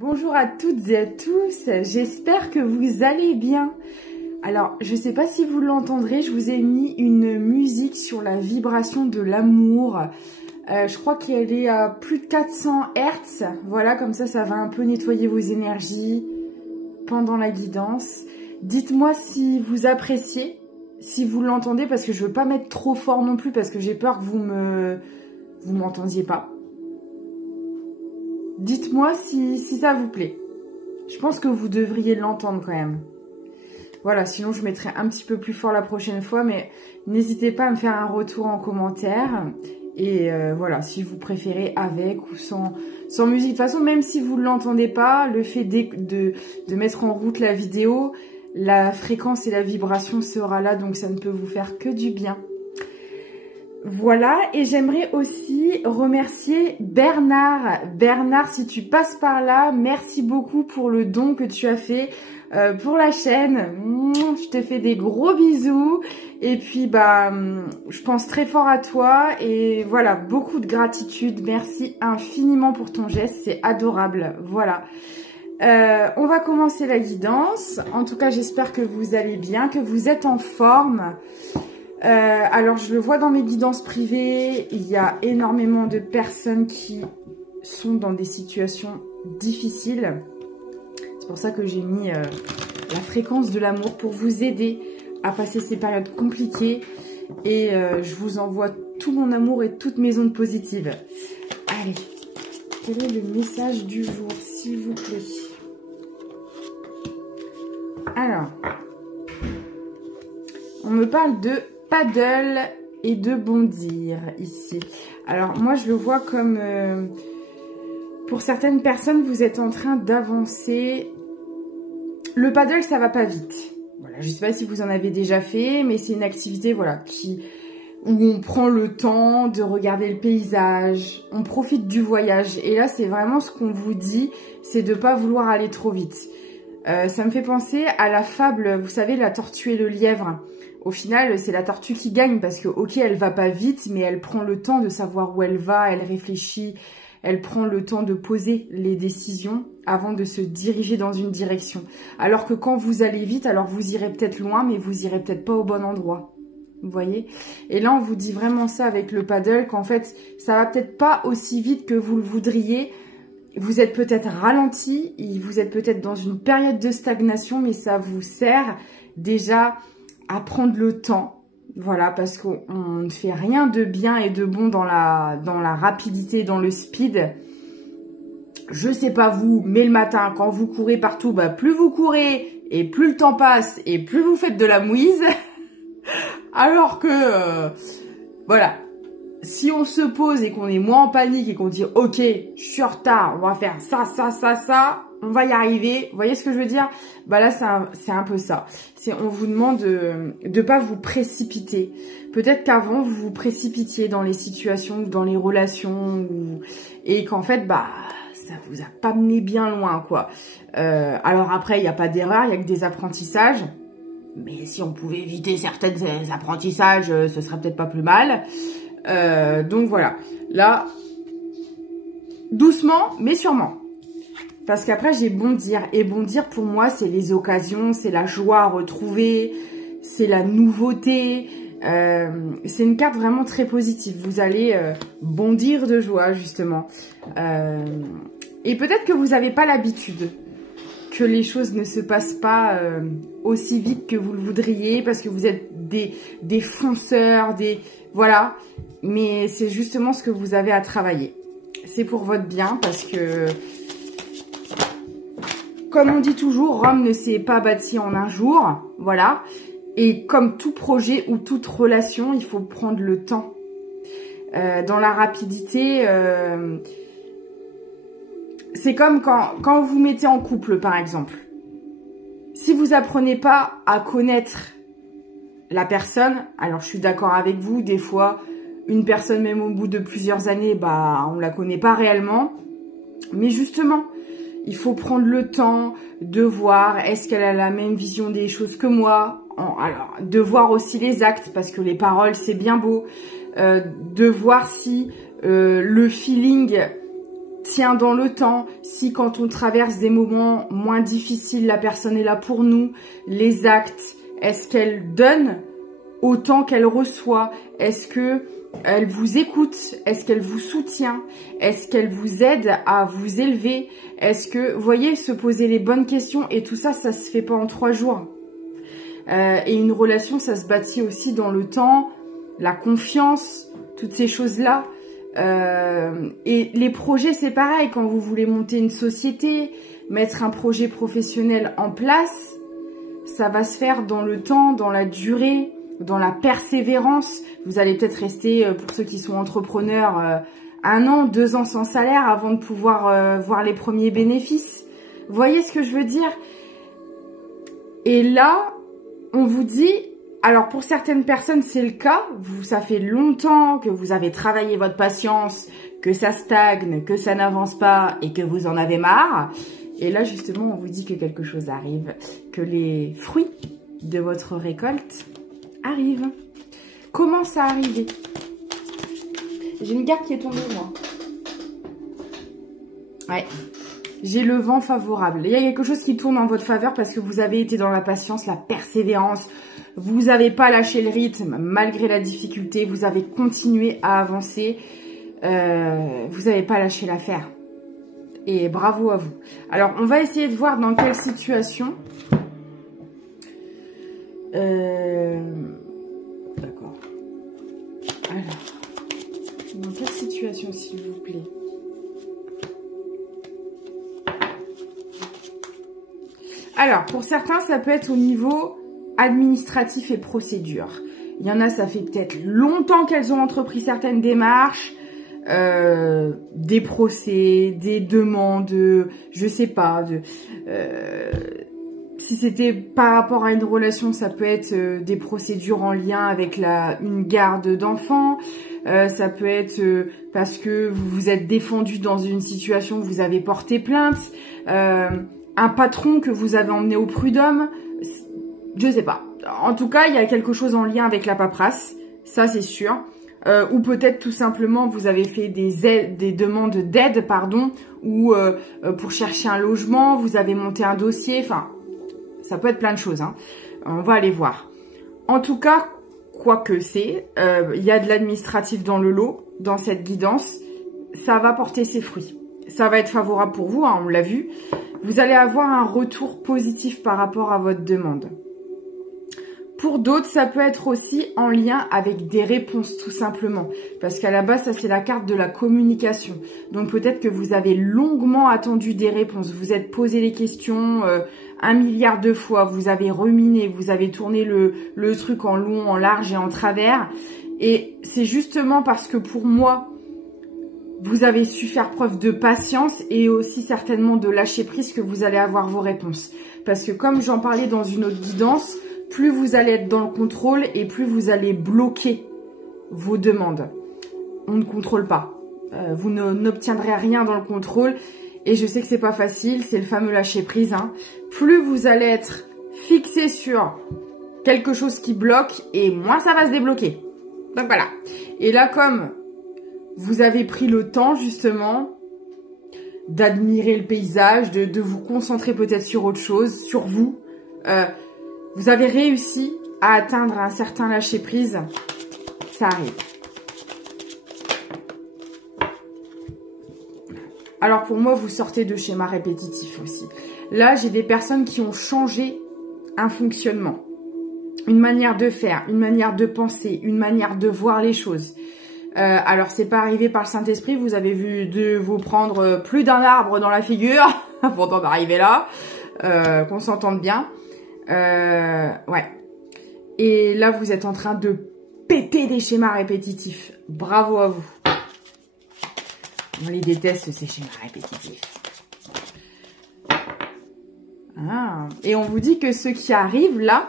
Bonjour à toutes et à tous, j'espère que vous allez bien. Alors, je ne sais pas si vous l'entendrez, je vous ai mis une musique sur la vibration de l'amour. Je crois qu'elle est à plus de 400 Hz. Voilà, comme ça va un peu nettoyer vos énergies pendant la guidance. Dites-moi si vous appréciez, si vous l'entendez, parce que je ne veux pas mettre trop fort non plus, parce que j'ai peur que vous m'entendiez pas. Dites-moi si ça vous plaît. Je pense que vous devriez l'entendre quand même. Voilà, sinon je mettrai un petit peu plus fort la prochaine fois, mais n'hésitez pas à me faire un retour en commentaire. Et voilà, si vous préférez avec ou sans musique. De toute façon, même si vous ne l'entendez pas, le fait de mettre en route la vidéo, la fréquence et la vibration sera là, donc ça ne peut vous faire que du bien. Voilà, et j'aimerais aussi remercier Bernard. Bernard, si tu passes par là, merci beaucoup pour le don que tu as fait pour la chaîne. Je te fais des gros bisous. Et puis, je pense très fort à toi. Et voilà, beaucoup de gratitude. Merci infiniment pour ton geste, c'est adorable. Voilà. On va commencer la guidance. En tout cas, j'espère que vous allez bien, que vous êtes en forme. Alors, je le vois dans mes guidances privées, il y a énormément de personnes qui sont dans des situations difficiles. C'est pour ça que j'ai mis la fréquence de l'amour pour vous aider à passer ces périodes compliquées. Et je vous envoie tout mon amour et toutes mes ondes positives. Allez, quel est le message du jour, s'il vous plaît? Alors, on me parle de paddle et de bondir ici. Alors moi je le vois comme pour certaines personnes vous êtes en train d'avancer. Le paddle ça va pas vite. Voilà, je sais pas si vous en avez déjà fait, mais c'est une activité voilà où on prend le temps de regarder le paysage, on profite du voyage. Et là c'est vraiment ce qu'on vous dit, c'est de pas vouloir aller trop vite. Ça me fait penser à la fable, vous savez, la tortue et le lièvre. Au final, c'est la tortue qui gagne parce que, ok, elle va pas vite, mais elle prend le temps de savoir où elle va, elle réfléchit, elle prend le temps de poser les décisions avant de se diriger dans une direction. Alors que quand vous allez vite, alors vous irez peut-être loin, mais vous irez peut-être pas au bon endroit. Vous voyez? Et là, on vous dit vraiment ça avec le paddle, qu'en fait, ça va peut-être pas aussi vite que vous le voudriez. Vous êtes peut-être ralenti, vous êtes peut-être dans une période de stagnation, mais ça vous sert déjà à prendre le temps, voilà, parce qu'on ne fait rien de bien et de bon dans la rapidité, dans le speed. Je sais pas vous, mais le matin, quand vous courez partout, plus vous courez et plus le temps passe et plus vous faites de la mouise. Alors que, voilà, si on se pose et qu'on est moins en panique et qu'on dit « Ok, je suis en retard, on va faire ça, on va y arriver. » Vous voyez ce que je veux dire? Là, c'est un peu ça. On vous demande de pas vous précipiter. Peut-être qu'avant, vous vous précipitiez dans les situations, dans les relations, et qu'en fait, ça vous a pas mené bien loin, quoi. Alors après, il n'y a pas d'erreur, il n'y a que des apprentissages. Mais si on pouvait éviter certains apprentissages, ce serait peut-être pas plus mal. Donc voilà. Là, doucement, mais sûrement. Parce qu'après, j'ai bondir. Et bondir, pour moi, c'est les occasions, c'est la joie à retrouver, c'est la nouveauté. C'est une carte vraiment très positive. Vous allez bondir de joie, justement. Et peut-être que vous n'avez pas l'habitude que les choses ne se passent pas aussi vite que vous le voudriez, parce que vous êtes des fonceurs, voilà. Mais c'est justement ce que vous avez à travailler. C'est pour votre bien, parce que... Comme on dit toujours, Rome ne s'est pas bâti en un jour, voilà. Et comme tout projet ou toute relation, il faut prendre le temps. Dans la rapidité, c'est comme quand vous mettez en couple, par exemple. Si vous apprenez pas à connaître la personne, alors je suis d'accord avec vous, des fois, une personne même au bout de plusieurs années, on la connaît pas réellement. Mais justement... Il faut prendre le temps de voir, est-ce qu'elle a la même vision des choses que moi? Alors, de voir aussi les actes, parce que les paroles, c'est bien beau. De voir si le feeling tient dans le temps, si quand on traverse des moments moins difficiles, la personne est là pour nous, les actes, est-ce qu'elle donne autant qu'elle reçoit? Est-ce que elle vous écoute? Est-ce qu'elle vous soutient? Est-ce qu'elle vous aide à vous élever? Est-ce que, vous voyez, se poser les bonnes questions, et tout ça, ça se fait pas en 3 jours. Et une relation, ça se bâtit aussi dans le temps, la confiance, toutes ces choses-là. Et les projets, c'est pareil, quand vous voulez monter une société, mettre un projet professionnel en place, ça va se faire dans le temps, dans la durée, dans la persévérance. Vous allez peut-être rester, pour ceux qui sont entrepreneurs, 1 an, 2 ans sans salaire avant de pouvoir voir les premiers bénéfices. Vous voyez ce que je veux dire? Et là, on vous dit, alors pour certaines personnes c'est le cas, ça fait longtemps que vous avez travaillé votre patience, que ça stagne, que ça n'avance pas et que vous en avez marre. Et là justement on vous dit que quelque chose arrive, que les fruits de votre récolte arrivent, commencent à arriver. J'ai une carte qui est tombée moi. Ouais. J'ai le vent favorable. Il y a quelque chose qui tourne en votre faveur parce que vous avez été dans la patience, la persévérance. Vous n'avez pas lâché le rythme malgré la difficulté. Vous avez continué à avancer. Vous n'avez pas lâché l'affaire. Et bravo à vous. Alors, on va essayer de voir dans quelle situation. D'accord. Alors, dans quelle situation, s'il vous plaît? Alors, pour certains, ça peut être au niveau administratif et procédure. Il y en a, ça fait peut-être longtemps qu'elles ont entrepris certaines démarches, des procès, des demandes, je sais pas. Si c'était par rapport à une relation, ça peut être des procédures en lien avec une garde d'enfants. Ça peut être parce que vous vous êtes défendu dans une situation où vous avez porté plainte. Un patron que vous avez emmené au prud'homme, je sais pas. En tout cas, il y a quelque chose en lien avec la paperasse, ça c'est sûr. Ou peut-être tout simplement vous avez fait des demandes d'aide, pardon, ou pour chercher un logement, vous avez monté un dossier, enfin, ça peut être plein de choses, hein. On va aller voir. En tout cas, quoi que c'est, il y a de l'administratif dans le lot, dans cette guidance, ça va porter ses fruits. Ça va être favorable pour vous, hein, on l'a vu. Vous allez avoir un retour positif par rapport à votre demande. Pour d'autres, ça peut être aussi en lien avec des réponses, tout simplement. Parce qu'à la base, ça c'est la carte de la communication. Donc peut-être que vous avez longuement attendu des réponses. Vous êtes posé les questions 1 milliard de fois. Vous avez ruminé, vous avez tourné le truc en long, en large et en travers. Et c'est justement parce que pour moi, vous avez su faire preuve de patience et aussi certainement de lâcher prise que vous allez avoir vos réponses. Parce que comme j'en parlais dans une autre guidance, plus vous allez être dans le contrôle et plus vous allez bloquer vos demandes. On ne contrôle pas. Vous n'obtiendrez rien dans le contrôle. Et je sais que c'est pas facile, c'est le fameux lâcher prise, hein. Plus vous allez être fixé sur quelque chose qui bloque et moins ça va se débloquer. Donc voilà. Et là, comme vous avez pris le temps justement d'admirer le paysage, de vous concentrer peut-être sur autre chose, sur vous, vous avez réussi à atteindre un certain lâcher-prise. Ça arrive. Alors pour moi, vous sortez de schémas répétitifs aussi. Là, j'ai des personnes qui ont changé un fonctionnement, une manière de faire, une manière de penser, une manière de voir les choses. Alors, c'est pas arrivé par le Saint-Esprit. Vous avez vu de vous prendre plus d'un arbre dans la figure avant d'en arriver là. Qu'on s'entende bien. Ouais. Et là, vous êtes en train de péter des schémas répétitifs. Bravo à vous. On les déteste, ces schémas répétitifs. Ah. Et on vous dit que ce qui arrive là,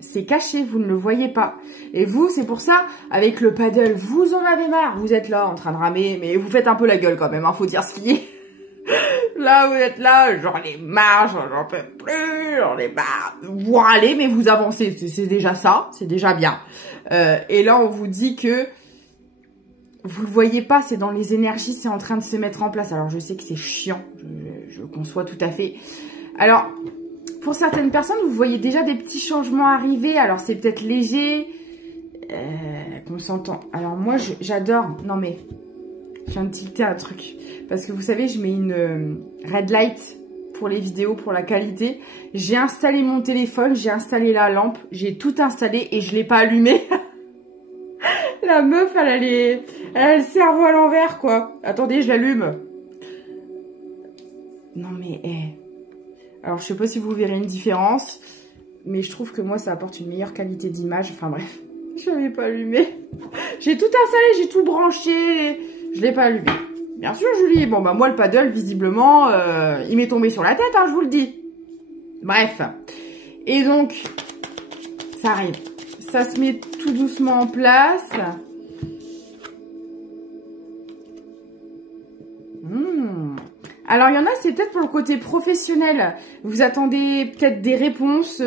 c'est caché, vous ne le voyez pas. Et vous, c'est pour ça, avec le paddle, vous en avez marre. Vous êtes là en train de ramer, mais vous faites un peu la gueule quand même, hein, faut dire ce qui est. Là, vous êtes là, j'en ai marre, j'en peux plus, j'en ai marre. Vous râlez, mais vous avancez, c'est déjà ça, c'est déjà bien. Et là, on vous dit que vous le voyez pas, c'est dans les énergies, c'est en train de se mettre en place. Alors, je sais que c'est chiant, je conçois tout à fait. Alors, pour certaines personnes, vous voyez déjà des petits changements arriver. Alors, c'est peut-être léger, qu'on s'entend. Alors, moi, j'adore... Non, mais... Je viens de tilter un truc. Parce que vous savez, je mets une red light pour les vidéos, pour la qualité. J'ai installé mon téléphone, j'ai installé la lampe, j'ai tout installé et je l'ai pas allumé. La meuf, elle a le cerveau à l'envers, quoi. Attendez, je l'allume. Non, mais... Alors, je sais pas si vous verrez une différence, mais je trouve que moi, ça apporte une meilleure qualité d'image. Enfin, bref. Je l'avais pas allumé. J'ai tout installé, j'ai tout branché. Je l'ai pas allumé. Bien sûr, Julie. Bon, bah, moi, le paddle, visiblement, il m'est tombé sur la tête, hein, je vous le dis. Bref. Et donc, ça arrive. Ça se met tout doucement en place. Alors, il y en a, c'est peut-être pour le côté professionnel. Vous attendez peut-être des réponses,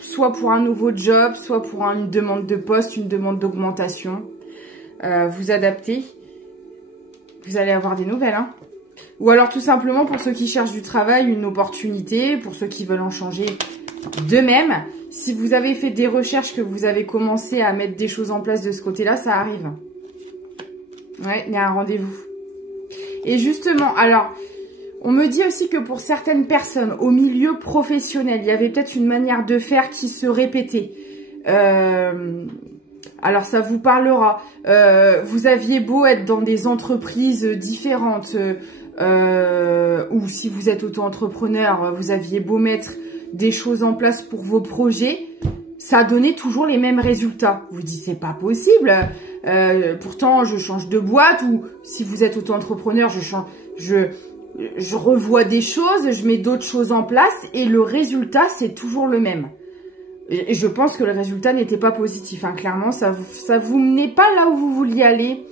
soit pour un nouveau job, soit pour une demande de poste, une demande d'augmentation. Vous adaptez. Vous allez avoir des nouvelles, hein. Ou alors, tout simplement, pour ceux qui cherchent du travail, une opportunité. Pour ceux qui veulent en changer d'eux-mêmes. Si vous avez fait des recherches, que vous avez commencé à mettre des choses en place de ce côté-là, ça arrive. Ouais, il y a un rendez-vous. Et justement, alors... On me dit aussi que pour certaines personnes au milieu professionnel, il y avait peut-être une manière de faire qui se répétait. Alors ça vous parlera. Vous aviez beau être dans des entreprises différentes, ou si vous êtes auto-entrepreneur, vous aviez beau mettre des choses en place pour vos projets, ça donnait toujours les mêmes résultats. Vous dites c'est pas possible. Pourtant je change de boîte, ou si vous êtes auto-entrepreneur, je revois des choses, je mets d'autres choses en place et le résultat, c'est toujours le même. Et je pense que le résultat n'était pas positif. Hein. Clairement, ça vous menait pas là où vous vouliez aller.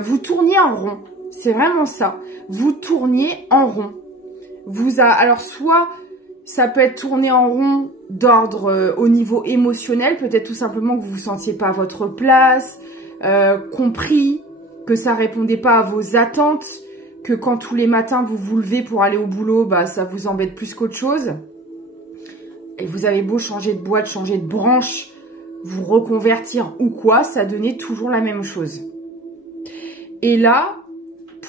Vous tourniez en rond. C'est vraiment ça. Vous tourniez en rond. Alors, soit ça peut être tourné en rond d'ordre au niveau émotionnel. Peut-être tout simplement que vous vous sentiez pas à votre place, compris, que ça répondait pas à vos attentes, que quand tous les matins vous vous levez pour aller au boulot, bah ça vous embête plus qu'autre chose. Et vous avez beau changer de boîte, changer de branche, vous reconvertir ou quoi, ça donnait toujours la même chose. Et là,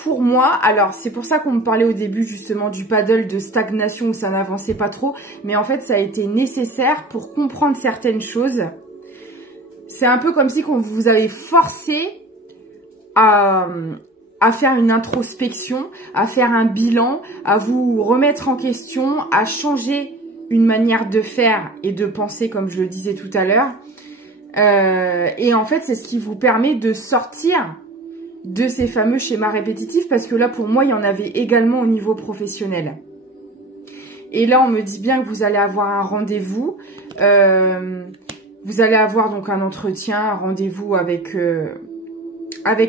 pour moi, alors c'est pour ça qu'on me parlait au début justement du paddle de stagnation où ça n'avançait pas trop, mais en fait ça a été nécessaire pour comprendre certaines choses. C'est un peu comme si on vous avait forcé à faire une introspection, à faire un bilan, à vous remettre en question, à changer une manière de faire et de penser, comme je le disais tout à l'heure. Et en fait, c'est ce qui vous permet de sortir de ces fameux schémas répétitifs, parce que là, pour moi, il y en avait également au niveau professionnel. Et là, on me dit bien que vous allez avoir un rendez-vous. Vous allez avoir donc un entretien, un rendez-vous avec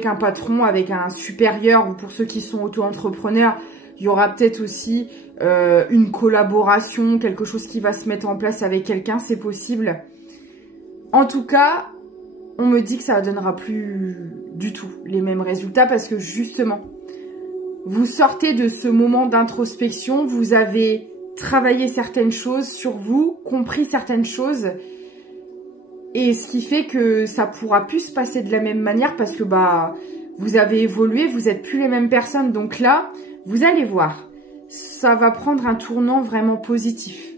un patron, avec un supérieur, ou pour ceux qui sont auto-entrepreneurs, il y aura peut-être aussi une collaboration, quelque chose qui va se mettre en place avec quelqu'un, c'est possible. En tout cas, on me dit que ça ne donnera plus du tout les mêmes résultats, parce que justement, vous sortez de ce moment d'introspection, vous avez travaillé certaines choses sur vous, compris certaines choses, et ce qui fait que ça pourra plus se passer de la même manière, parce que bah vous avez évolué, vous n'êtes plus les mêmes personnes. Donc là, vous allez voir, ça va prendre un tournant vraiment positif.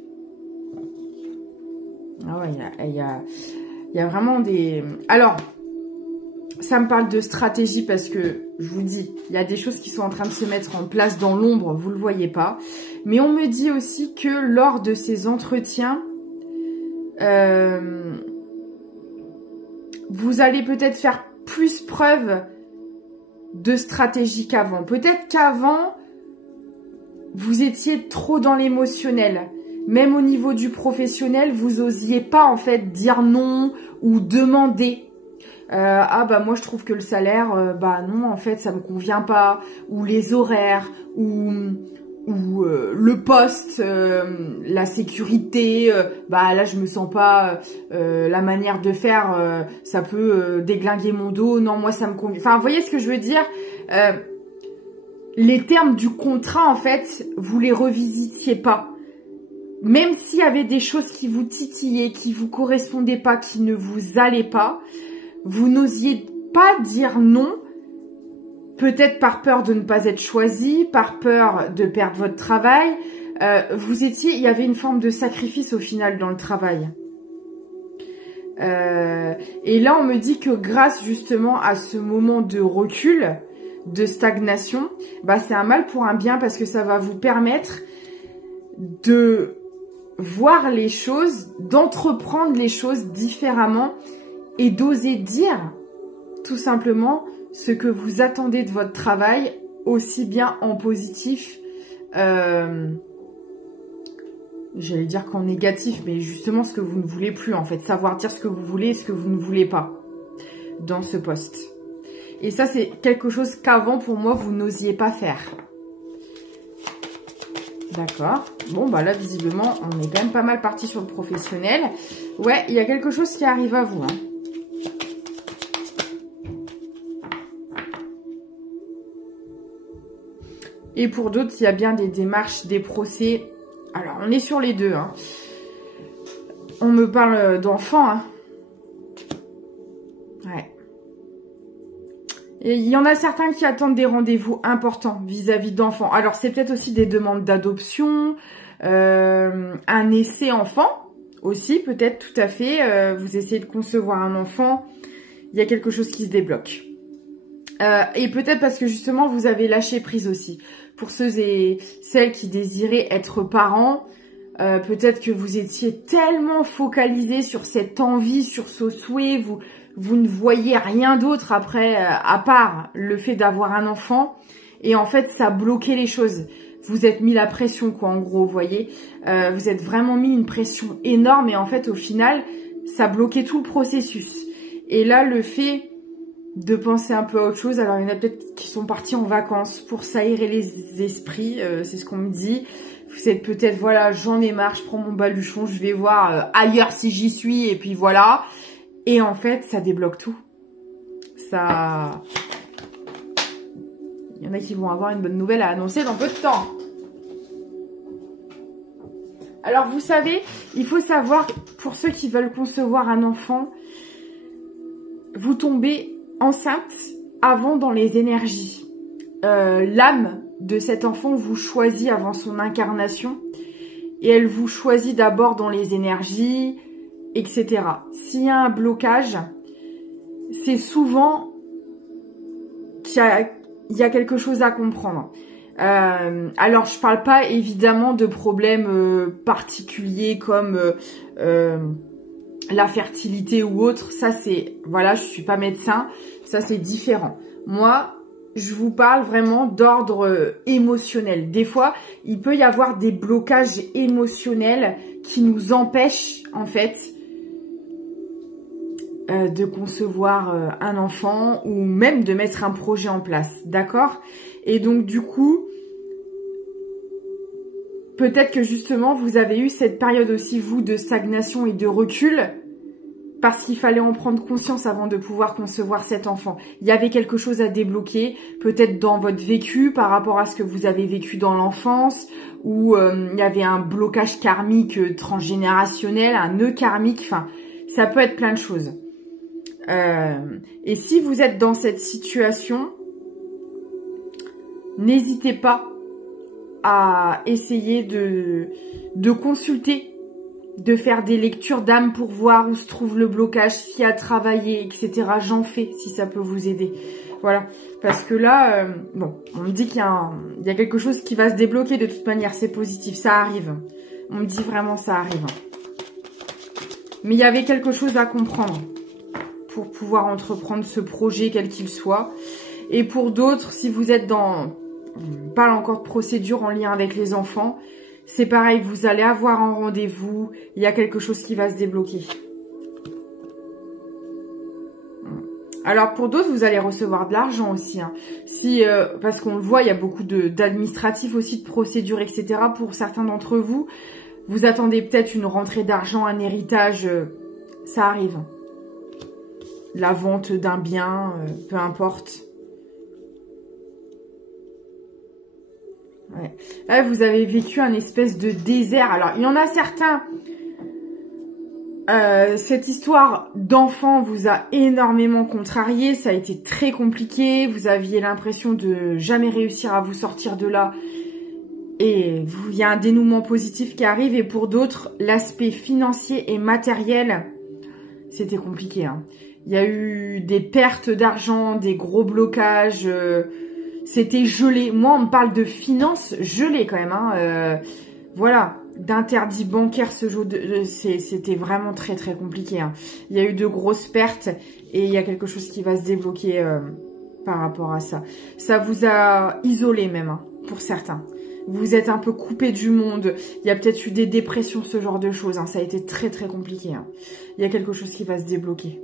Ah ouais, il y a vraiment des... Alors, ça me parle de stratégie parce que, je vous dis, il y a des choses qui sont en train de se mettre en place dans l'ombre, vous ne le voyez pas. Mais on me dit aussi que lors de ces entretiens, vous allez peut-être faire plus preuve de stratégie qu'avant. Peut-être qu'avant, vous étiez trop dans l'émotionnel. Même au niveau du professionnel, vous osiez pas en fait dire non ou demander. Ah bah moi je trouve que le salaire, bah non en fait ça me convient pas. Ou les horaires, ou ou le poste, la sécurité, bah là je me sens pas, la manière de faire, ça peut déglinguer mon dos, non moi ça me convient. Enfin vous voyez ce que je veux dire, les termes du contrat en fait, vous les revisitiez pas. Même s'il y avait des choses qui vous titillaient, qui vous correspondaient pas, qui ne vous allaient pas, vous n'osiez pas dire non. Peut-être par peur de ne pas être choisi, par peur de perdre votre travail. Il y avait une forme de sacrifice au final dans le travail. Et là, on me dit que grâce justement à ce moment de recul, de stagnation, bah c'est un mal pour un bien parce que ça va vous permettre de voir les choses, d'entreprendre les choses différemment et d'oser dire tout simplement ce que vous attendez de votre travail, aussi bien en positif, j'allais dire qu'en négatif, mais justement ce que vous ne voulez plus en fait, savoir dire ce que vous voulez et ce que vous ne voulez pas dans ce poste. Et ça c'est quelque chose qu'avant pour moi vous n'osiez pas faire. D'accord. Bon bah là visiblement on est quand même pas mal parti sur le professionnel. Ouais, il y a quelque chose qui arrive à vous, hein. Et pour d'autres, il y a bien des démarches, des procès. Alors, on est sur les deux, hein. On me parle d'enfants, hein. Ouais. Et il y en a certains qui attendent des rendez-vous importants vis-à-vis d'enfants. Alors, c'est peut-être aussi des demandes d'adoption, un essai enfant aussi, peut-être, tout à fait. Vous essayez de concevoir un enfant, il y a quelque chose qui se débloque. Et peut-être parce que justement, vous avez lâché prise aussi. Pour ceux et celles qui désiraient être parents, peut-être que vous étiez tellement focalisé sur cette envie, sur ce souhait, vous ne voyez rien d'autre après, à part le fait d'avoir un enfant. Et en fait, ça bloquait les choses. Vous êtes mis la pression, quoi, en gros, vous voyez. Vous êtes vraiment mis une pression énorme et en fait, au final, ça bloquait tout le processus. Et là, le fait de penser un peu à autre chose. Alors, il y en a peut-être qui sont partis en vacances pour s'aérer les esprits, c'est ce qu'on me dit. Vous êtes peut-être, voilà, j'en ai marre, je prends mon baluchon, je vais voir ailleurs si j'y suis, et puis voilà. Et en fait, ça débloque tout. Ça... Il y en a qui vont avoir une bonne nouvelle à annoncer dans peu de temps. Alors, vous savez, il faut savoir, pour ceux qui veulent concevoir un enfant, vous tombez enceinte avant dans les énergies. L'âme de cet enfant vous choisit avant son incarnation et elle vous choisit d'abord dans les énergies, etc. S'il y a un blocage, c'est souvent qu'il y a quelque chose à comprendre. Alors, je parle pas évidemment de problèmes particuliers comme la fertilité ou autre. Ça, c'est... Voilà, je suis pas médecin. Ça, c'est différent. Moi, je vous parle vraiment d'ordre émotionnel. Des fois, il peut y avoir des blocages émotionnels qui nous empêchent, en fait, de concevoir un enfant ou même de mettre un projet en place. D'accord ? Et donc, du coup, peut-être que justement, vous avez eu cette période aussi, vous, de stagnation et de recul, parce qu'il fallait en prendre conscience avant de pouvoir concevoir cet enfant. Il y avait quelque chose à débloquer, peut-être dans votre vécu, par rapport à ce que vous avez vécu dans l'enfance, ou il y avait un blocage karmique transgénérationnel, un nœud karmique, enfin, ça peut être plein de choses. Et si vous êtes dans cette situation, n'hésitez pas à essayer de consulter, de faire des lectures d'âme pour voir où se trouve le blocage, s'il y a à travailler, etc. J'en fais si ça peut vous aider. Voilà, parce que là, bon, on me dit qu'il y a quelque chose qui va se débloquer de toute manière, c'est positif, ça arrive. On me dit vraiment ça arrive. Mais il y avait quelque chose à comprendre pour pouvoir entreprendre ce projet, quel qu'il soit. Et pour d'autres, si vous êtes dans... On parle encore de procédure en lien avec les enfants. C'est pareil, vous allez avoir un rendez-vous. Il y a quelque chose qui va se débloquer. Alors pour d'autres, vous allez recevoir de l'argent aussi. Hein. Si, parce qu'on le voit, il y a beaucoup d'administratifs aussi, de procédures, etc. Pour certains d'entre vous, vous attendez peut-être une rentrée d'argent, un héritage, ça arrive. La vente d'un bien, peu importe. Ouais. Là, vous avez vécu un espèce de désert. Alors, il y en a certains... cette histoire d'enfant vous a énormément contrarié, ça a été très compliqué, vous aviez l'impression de jamais réussir à vous sortir de là et il y a un dénouement positif qui arrive, et pour d'autres, l'aspect financier et matériel, c'était compliqué. Hein. Il y a eu des pertes d'argent, des gros blocages, c'était gelé. Moi, on me parle de finances gelées quand même. Hein. Voilà. D'interdits bancaires ce jour, c'était vraiment très très compliqué. Hein. Il y a eu de grosses pertes et il y a quelque chose qui va se débloquer par rapport à ça. Ça vous a isolé même, hein, pour certains. Vous êtes un peu coupé du monde. Il y a peut-être eu des dépressions, ce genre de choses. Hein. Ça a été très très compliqué. Hein. Il y a quelque chose qui va se débloquer.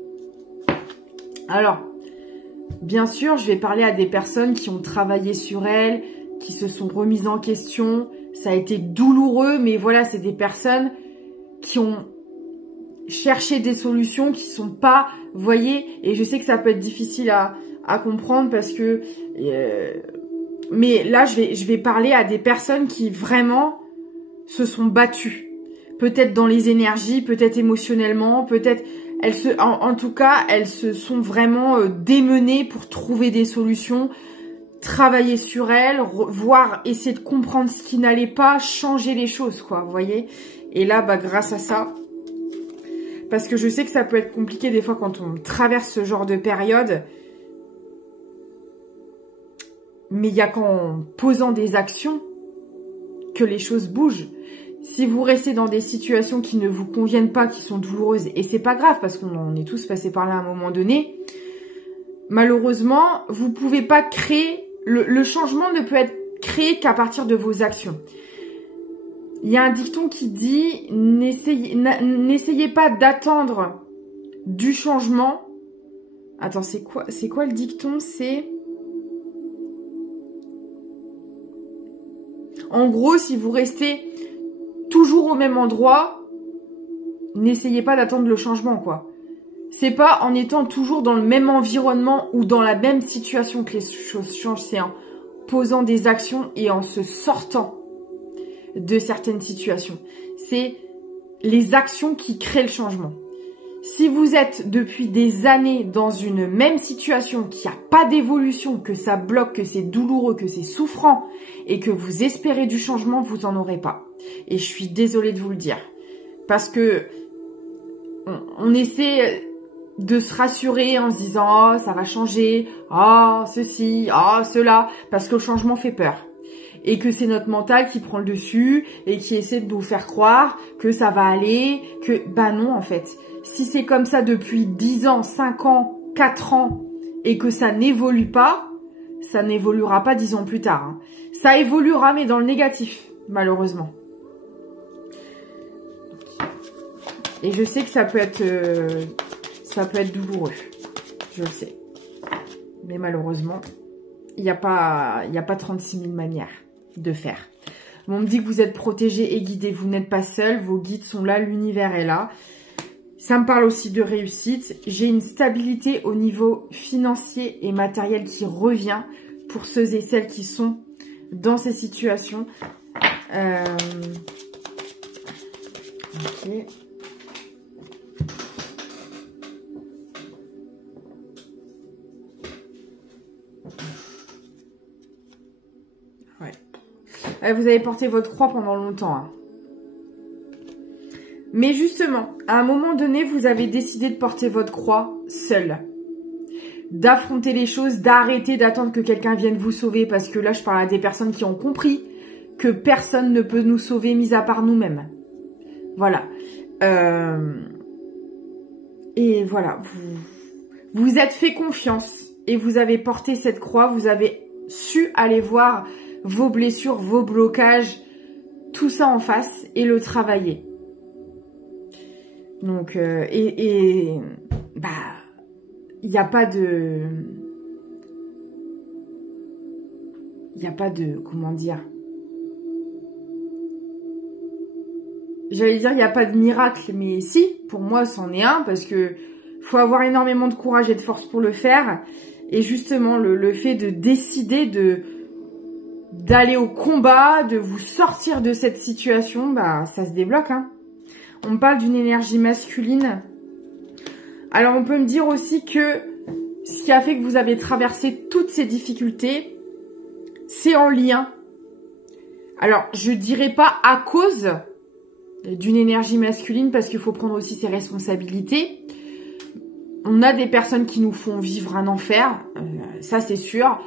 Alors, bien sûr, je vais parler à des personnes qui ont travaillé sur elles, qui se sont remises en question. Ça a été douloureux, mais voilà, c'est des personnes qui ont cherché des solutions, qui sont pas, vous voyez, et je sais que ça peut être difficile à comprendre parce que, mais là, je vais parler à des personnes qui vraiment se sont battues. Peut-être dans les énergies, peut-être émotionnellement, peut-être, en tout cas, elles se sont vraiment démenées pour trouver des solutions, travailler sur elle, voir, essayer de comprendre ce qui n'allait pas, changer les choses, quoi, vous voyez. Et là, bah, grâce à ça, parce que je sais que ça peut être compliqué des fois quand on traverse ce genre de période, mais il y a qu'en posant des actions que les choses bougent. Si vous restez dans des situations qui ne vous conviennent pas, qui sont douloureuses, et c'est pas grave parce qu'on est tous passés par là à un moment donné, malheureusement, vous pouvez pas créer... Le changement ne peut être créé qu'à partir de vos actions. Il y a un dicton qui dit « N'essayez pas d'attendre du changement. » Attends, c'est quoi le dicton? C'est... En gros, si vous restez toujours au même endroit, n'essayez pas d'attendre le changement, quoi. C'est pas en étant toujours dans le même environnement ou dans la même situation que les choses changent, c'est en posant des actions et en se sortant de certaines situations. C'est les actions qui créent le changement. Si vous êtes depuis des années dans une même situation, qu'il n'y a pas d'évolution, que ça bloque, que c'est douloureux, que c'est souffrant et que vous espérez du changement, vous n'en aurez pas. Et je suis désolée de vous le dire. Parce que on essaie de se rassurer en se disant « Oh, ça va changer, oh, ceci, oh, cela », parce que le changement fait peur. Et que c'est notre mental qui prend le dessus et qui essaie de nous faire croire que ça va aller, que... Bah non, en fait. Si c'est comme ça depuis 10 ans, 5 ans, 4 ans, et que ça n'évolue pas, ça n'évoluera pas 10 ans plus tard. Hein. Ça évoluera, mais dans le négatif, malheureusement. Et je sais que ça peut être douloureux. Je le sais. Mais malheureusement, il n'y a pas 36 000 manières de faire. On me dit que vous êtes protégé et guidé. Vous n'êtes pas seul. Vos guides sont là. L'univers est là. Ça me parle aussi de réussite. J'ai une stabilité au niveau financier et matériel qui revient pour ceux et celles qui sont dans ces situations. Ok. Ouais. Vous avez porté votre croix pendant longtemps. Hein. Mais justement, à un moment donné, vous avez décidé de porter votre croix seul. D'affronter les choses, d'arrêter d'attendre que quelqu'un vienne vous sauver. Parce que là, je parle à des personnes qui ont compris que personne ne peut nous sauver, mis à part nous-mêmes. Voilà. Et voilà, vous êtes fait confiance. Et vous avez porté cette croix. Vous avez su aller voir vos blessures, vos blocages, tout ça en face et le travailler. Donc, bah, il n'y a pas de... comment dire? J'allais dire, il n'y a pas de miracle, mais si, pour moi, c'en est un, parce que faut avoir énormément de courage et de force pour le faire. Et justement, le fait de décider d'aller au combat, de vous sortir de cette situation, bah, ça se débloque, hein. On me parle d'une énergie masculine. Alors, on peut me dire aussi que ce qui a fait que vous avez traversé toutes ces difficultés, c'est en lien. Alors, je dirais pas à cause d'une énergie masculine, parce qu'il faut prendre aussi ses responsabilités. On a des personnes qui nous font vivre un enfer, ça c'est sûr.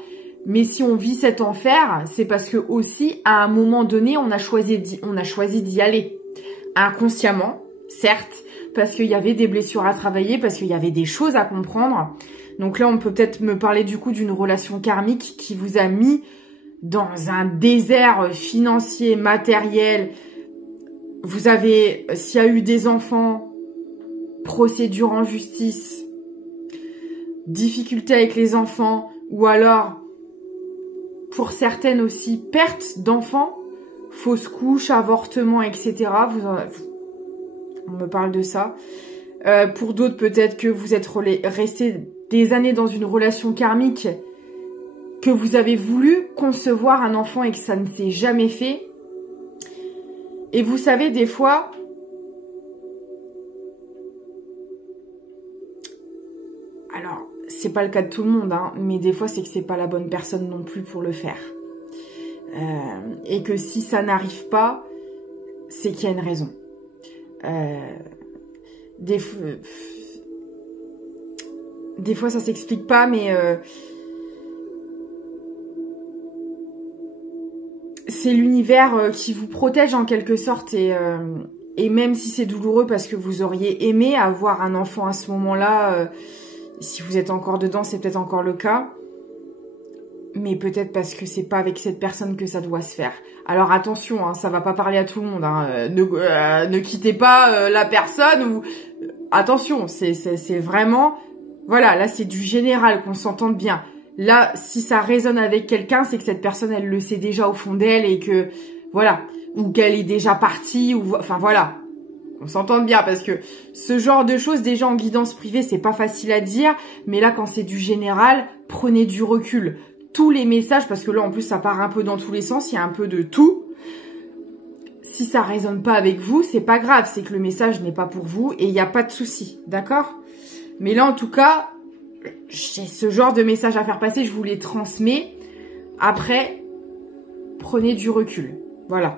Mais si on vit cet enfer, c'est parce que aussi, à un moment donné, on a choisi d'y aller. Inconsciemment, certes, parce qu'il y avait des blessures à travailler, parce qu'il y avait des choses à comprendre. Donc là, on peut peut-être me parler du coup d'une relation karmique qui vous a mis dans un désert financier, matériel. Vous avez, s'il y a eu des enfants, procédure en justice, difficulté avec les enfants, ou alors, pour certaines aussi, perte d'enfants, fausse couche, avortement, etc. On me parle de ça. Pour d'autres, peut-être que vous êtes resté des années dans une relation karmique, que vous avez voulu concevoir un enfant et que ça ne s'est jamais fait. Et vous savez, des fois, alors, c'est pas le cas de tout le monde, hein, mais des fois, c'est que c'est pas la bonne personne non plus pour le faire. Et que si ça n'arrive pas, c'est qu'il y a une raison. Des fois, ça s'explique pas, mais c'est l'univers qui vous protège en quelque sorte. Et même si c'est douloureux parce que vous auriez aimé avoir un enfant à ce moment-là, si vous êtes encore dedans, c'est peut-être encore le cas. Mais peut-être parce que c'est pas avec cette personne que ça doit se faire. Alors attention, hein, ça va pas parler à tout le monde. Hein. Ne quittez pas la personne. Ou attention, c'est vraiment... Voilà, là c'est du général, qu'on s'entende bien. Là, si ça résonne avec quelqu'un, c'est que cette personne, elle le sait déjà au fond d'elle et que... Voilà. Ou qu'elle est déjà partie. Ou enfin voilà. On s'entende bien parce que ce genre de choses, déjà en guidance privée, c'est pas facile à dire. Mais là, quand c'est du général, prenez du recul. Tous les messages, parce que là en plus ça part un peu dans tous les sens, il y a un peu de tout. Si ça résonne pas avec vous, c'est pas grave, c'est que le message n'est pas pour vous et il n'y a pas de souci, d'accord? Mais là en tout cas, j'ai ce genre de message à faire passer, je vous les transmets. Après, prenez du recul, voilà.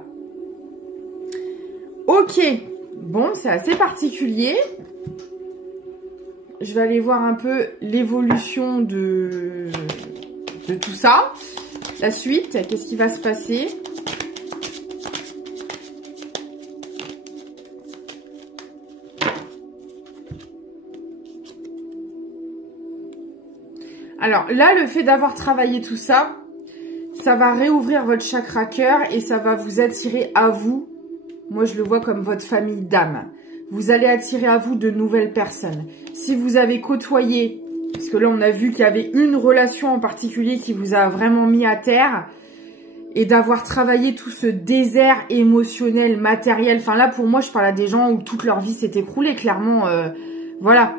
Ok, bon, c'est assez particulier. Je vais aller voir un peu l'évolution de tout ça. La suite, qu'est-ce qui va se passer? Alors là, le fait d'avoir travaillé tout ça, ça va réouvrir votre chakra cœur et ça va vous attirer à vous. Moi, je le vois comme votre famille d'âme. Vous allez attirer à vous de nouvelles personnes. Si vous avez côtoyé... Parce que là, on a vu qu'il y avait une relation en particulier qui vous a vraiment mis à terre. Et d'avoir travaillé tout ce désert émotionnel, matériel. Enfin là, pour moi, je parle à des gens où toute leur vie s'est écroulée. Clairement, voilà.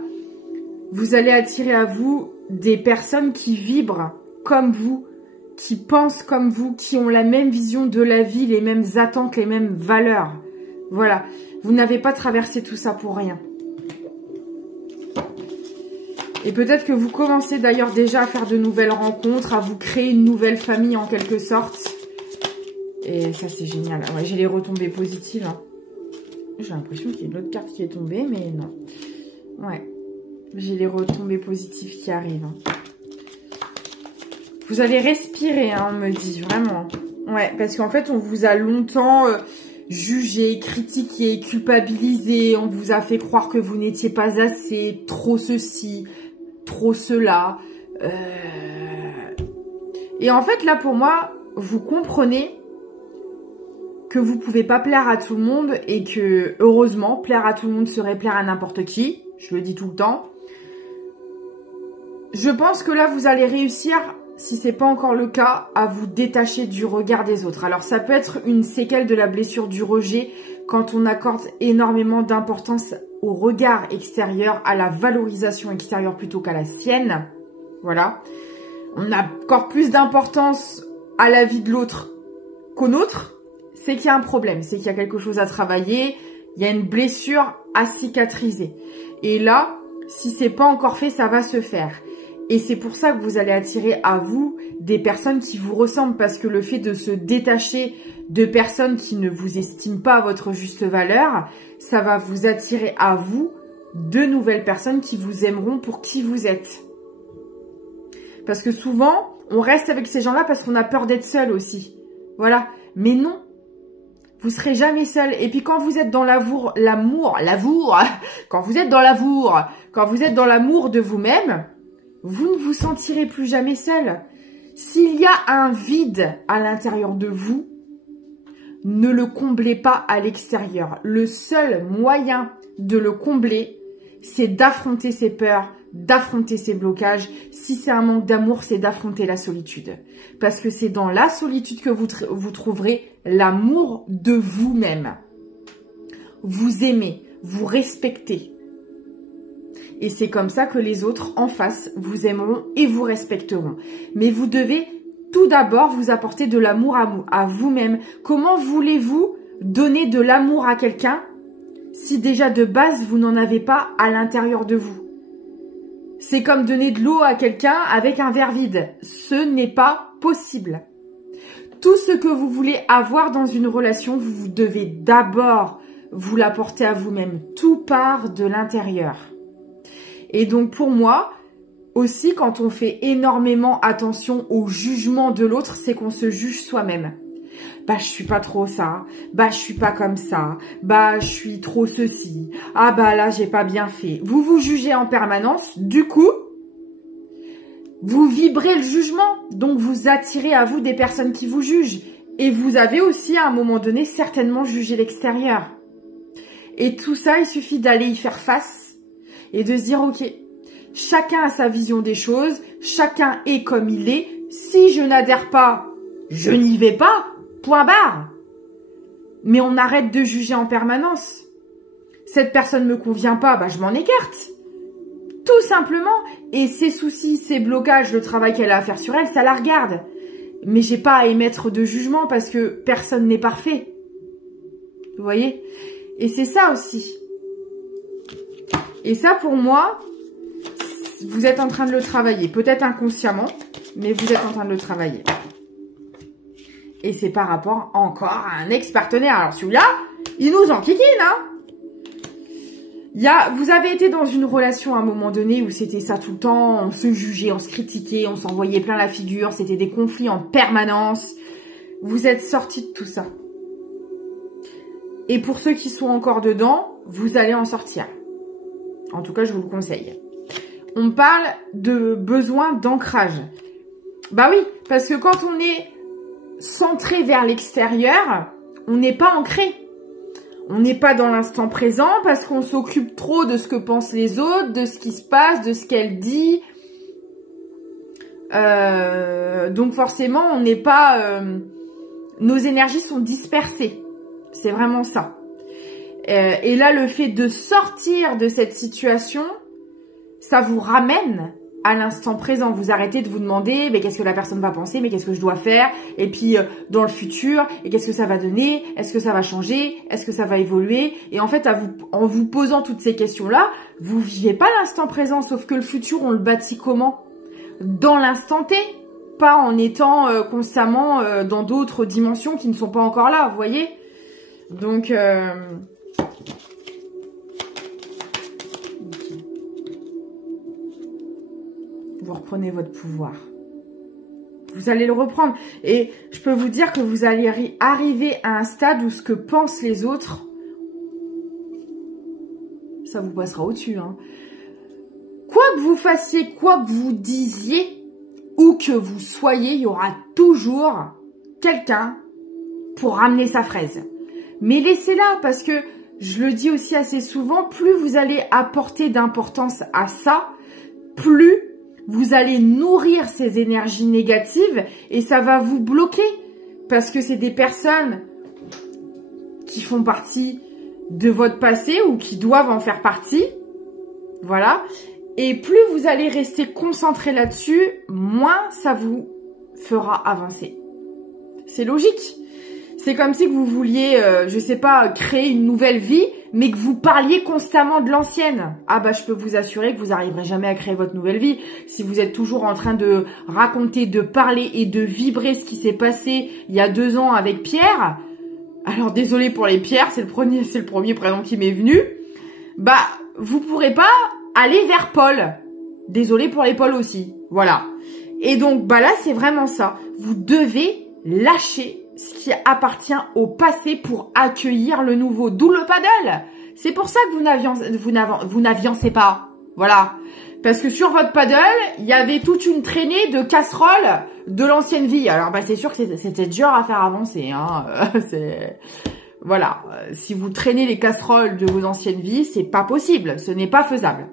Vous allez attirer à vous des personnes qui vibrent comme vous. Qui pensent comme vous. Qui ont la même vision de la vie, les mêmes attentes, les mêmes valeurs. Voilà. Vous n'avez pas traversé tout ça pour rien. Et peut-être que vous commencez d'ailleurs déjà à faire de nouvelles rencontres, à vous créer une nouvelle famille en quelque sorte. Et ça, c'est génial. Ouais, j'ai les retombées positives. Hein. J'ai l'impression qu'il y a une autre carte qui est tombée, mais non. Ouais, j'ai les retombées positives qui arrivent. Hein. Vous allez respirer, hein, on me dit, vraiment. Ouais, parce qu'en fait, on vous a longtemps jugé, critiqué, culpabilisé. On vous a fait croire que vous n'étiez pas assez, trop ceci... trop cela. Et en fait, là, pour moi, vous comprenez que vous pouvez pas plaire à tout le monde et que, heureusement, plaire à tout le monde serait plaire à n'importe qui. Je le dis tout le temps. je pense que là, vous allez réussir, si c'est pas encore le cas, à vous détacher du regard des autres. Alors, ça peut être une séquelle de la blessure du rejet quand on accorde énormément d'importance au regard extérieur, à la valorisation extérieure plutôt qu'à la sienne. Voilà. On accorde plus d'importance à la vie de l'autre qu'au nôtre. C'est qu'il y a un problème, c'est qu'il y a quelque chose à travailler, il y a une blessure à cicatriser. Et là, si c'est pas encore fait, ça va se faire. Et c'est pour ça que vous allez attirer à vous des personnes qui vous ressemblent, parce que le fait de se détacher de personnes qui ne vous estiment pas à votre juste valeur, ça va vous attirer à vous de nouvelles personnes qui vous aimeront pour qui vous êtes. Parce que souvent, on reste avec ces gens-là parce qu'on a peur d'être seul aussi. Voilà. Mais non. Vous serez jamais seul. Et puis quand vous êtes dans l'amour, quand vous êtes dans l'amour de vous-même, vous ne vous sentirez plus jamais seul. S'il y a un vide à l'intérieur de vous, ne le comblez pas à l'extérieur. Le seul moyen de le combler, c'est d'affronter ses peurs, d'affronter ses blocages. Si c'est un manque d'amour, c'est d'affronter la solitude. Parce que c'est dans la solitude que vous trouverez l'amour de vous-même. Vous aimez, vous respectez. Et c'est comme ça que les autres en face vous aimeront et vous respecteront. Mais vous devez tout d'abord vous apporter de l'amour à vous-même. Comment voulez-vous donner de l'amour à quelqu'un si déjà de base vous n'en avez pas à l'intérieur de vous? C'est comme donner de l'eau à quelqu'un avec un verre vide. Ce n'est pas possible. Tout ce que vous voulez avoir dans une relation, vous devez d'abord vous l'apporter à vous-même. Tout part de l'intérieur. Et donc pour moi, aussi quand on fait énormément attention au jugement de l'autre, c'est qu'on se juge soi-même. Bah je suis pas trop ça, bah je suis pas comme ça, bah je suis trop ceci, ah bah là j'ai pas bien fait. Vous vous jugez en permanence, du coup, vous vibrez le jugement, donc vous attirez à vous des personnes qui vous jugent. Et vous avez aussi à un moment donné certainement jugé l'extérieur. Et tout ça, il suffit d'aller y faire face et de se dire ok, chacun a sa vision des choses, chacun est comme il est. Si je n'adhère pas, je n'y vais pas. Point barre. Mais on arrête de juger en permanence. Cette personne ne me convient pas, bah je m'en écarte. Tout simplement. Et ses soucis, ses blocages, le travail qu'elle a à faire sur elle, ça la regarde. Mais j'ai pas à émettre de jugement parce que personne n'est parfait. Vous voyez? Et c'est ça aussi. Et ça pour moi, vous êtes en train de le travailler. Peut-être inconsciemment, mais vous êtes en train de le travailler. Et c'est par rapport encore à un ex-partenaire. Alors celui-là, il nous enquiquine, hein. Vous avez été dans une relation à un moment donné où c'était ça tout le temps, on se jugeait, on se critiquait, on s'envoyait plein la figure, c'était des conflits en permanence. Vous êtes sortis de tout ça. Et pour ceux qui sont encore dedans, vous allez en sortir. En tout cas, je vous le conseille. On parle de besoin d'ancrage. Bah oui, parce que quand on est centré vers l'extérieur, on n'est pas ancré. On n'est pas dans l'instant présent parce qu'on s'occupe trop de ce que pensent les autres, de ce qui se passe, de ce qu'elle dit. Donc forcément, on n'est pas... nos énergies sont dispersées. C'est vraiment ça. Et là, le fait de sortir de cette situation, ça vous ramène à l'instant présent. Vous arrêtez de vous demander mais qu'est-ce que la personne va penser, mais qu'est-ce que je dois faire, et puis dans le futur, et qu'est-ce que ça va donner, est-ce que ça va changer, est-ce que ça va évoluer. Et en fait, en vous posant toutes ces questions-là, vous vivez pas l'instant présent, sauf que le futur, on le bâtit comment? Dans l'instant T, pas en étant constamment dans d'autres dimensions qui ne sont pas encore là, vous voyez. Donc... vous reprenez votre pouvoir. Vous allez le reprendre. Et je peux vous dire que vous allez arriver à un stade où ce que pensent les autres, ça vous passera au-dessus. Hein. Quoi que vous fassiez, quoi que vous disiez, où que vous soyez, il y aura toujours quelqu'un pour ramener sa fraise. Mais laissez-la, parce que, je le dis aussi assez souvent, plus vous allez apporter d'importance à ça, plus vous allez nourrir ces énergies négatives et ça va vous bloquer. Parce que c'est des personnes qui font partie de votre passé ou qui doivent en faire partie. Voilà. Et plus vous allez rester concentré là-dessus, moins ça vous fera avancer. C'est logique. C'est comme si vous vouliez, je sais pas, créer une nouvelle vie, mais que vous parliez constamment de l'ancienne. Ah bah je peux vous assurer que vous n'arriverez jamais à créer votre nouvelle vie. Si vous êtes toujours en train de raconter, de parler et de vibrer ce qui s'est passé il y a 2 ans avec Pierre, alors désolé pour les Pierres, c'est le premier prénom qui m'est venu, bah vous pourrez pas aller vers Paul. Désolé pour les Paul aussi. Voilà. Et donc bah là c'est vraiment ça. Vous devez lâcher ce qui appartient au passé pour accueillir le nouveau. D'où le paddle. C'est pour ça que vous n'aviancez pas. Voilà. Parce que sur votre paddle, il y avait toute une traînée de casseroles de l'ancienne vie. Alors, bah, c'est sûr que c'était dur à faire avancer, hein. Voilà. Si vous traînez les casseroles de vos anciennes vies, c'est pas possible. Ce n'est pas faisable.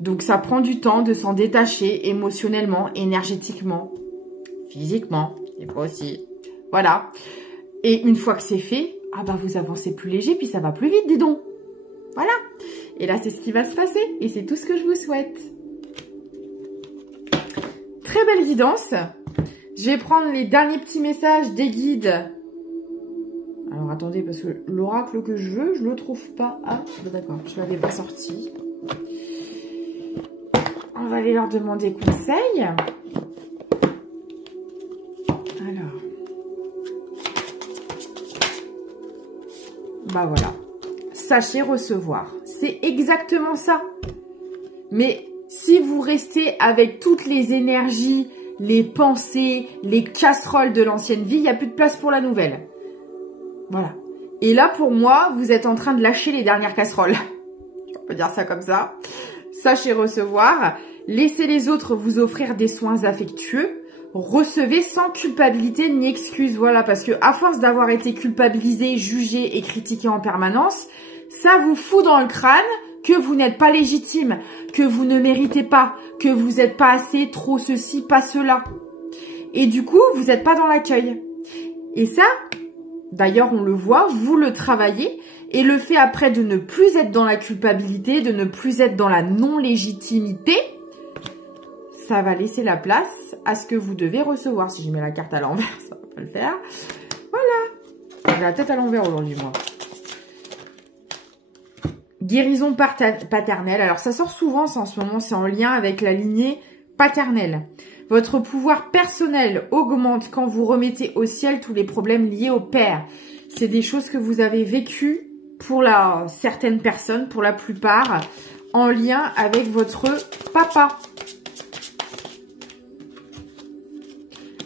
Donc, ça prend du temps de s'en détacher émotionnellement, énergétiquement, physiquement. C'est pas aussi. Voilà. Et une fois que c'est fait, ah bah vous avancez plus léger, puis ça va plus vite, dis donc. Voilà. Et là, c'est ce qui va se passer. Et c'est tout ce que je vous souhaite. Très belle guidance. Je vais prendre les derniers petits messages des guides. Alors, attendez, parce que l'oracle que je veux, je le trouve pas. Ah, d'accord, je l'avais pas sorti. On va aller leur demander conseil. Alors. Bah voilà. Sachez recevoir. C'est exactement ça. Mais si vous restez avec toutes les énergies, les pensées, les casseroles de l'ancienne vie, il n'y a plus de place pour la nouvelle. Voilà. Et là, pour moi, vous êtes en train de lâcher les dernières casseroles. On peut dire ça comme ça. Sachez recevoir. Laissez les autres vous offrir des soins affectueux. Recevez sans culpabilité ni excuse. Voilà, parce que à force d'avoir été culpabilisé, jugé et critiqué en permanence, ça vous fout dans le crâne que vous n'êtes pas légitime, que vous ne méritez pas, que vous n'êtes pas assez, trop ceci, pas cela. Et du coup, vous n'êtes pas dans l'accueil. Et ça, d'ailleurs, on le voit, vous le travaillez. Et le fait après de ne plus être dans la culpabilité, de ne plus être dans la non-légitimité, ça va laisser la place à ce que vous devez recevoir. Si je mets la carte à l'envers, ça va pas le faire. Voilà. J'ai la tête à l'envers aujourd'hui, moi. Guérison paternelle. Alors, ça sort souvent, ça, en ce moment. C'est en lien avec la lignée paternelle. Votre pouvoir personnel augmente quand vous remettez au ciel tous les problèmes liés au père. C'est des choses que vous avez vécues pour certaines personnes, pour la plupart, en lien avec votre papa.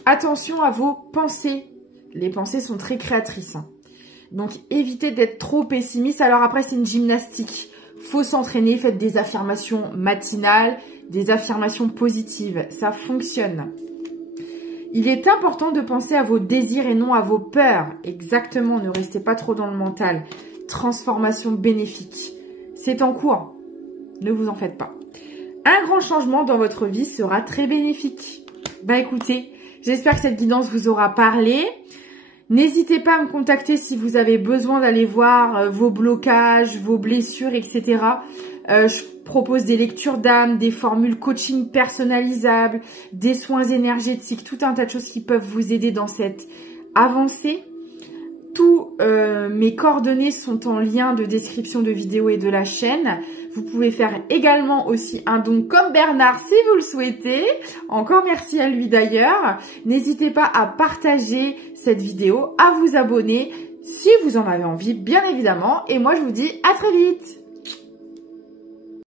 Attention à vos pensées. Les pensées sont très créatrices. Donc, évitez d'être trop pessimiste. Alors après, c'est une gymnastique. Faut s'entraîner. Faites des affirmations matinales, des affirmations positives. Ça fonctionne. Il est important de penser à vos désirs et non à vos peurs. Exactement. Ne restez pas trop dans le mental. Transformation bénéfique. C'est en cours. Ne vous en faites pas. Un grand changement dans votre vie sera très bénéfique. Bah écoutez, j'espère que cette guidance vous aura parlé. N'hésitez pas à me contacter si vous avez besoin d'aller voir vos blocages, vos blessures, etc. Je propose des lectures d'âme, des formules coaching personnalisables, des soins énergétiques, tout un tas de choses qui peuvent vous aider dans cette avancée. Tous mes coordonnées sont en lien de description de vidéo et de la chaîne. Vous pouvez faire également aussi un don comme Bernard si vous le souhaitez. Encore merci à lui d'ailleurs. N'hésitez pas à partager cette vidéo, à vous abonner si vous en avez envie, bien évidemment. Et moi, je vous dis à très vite.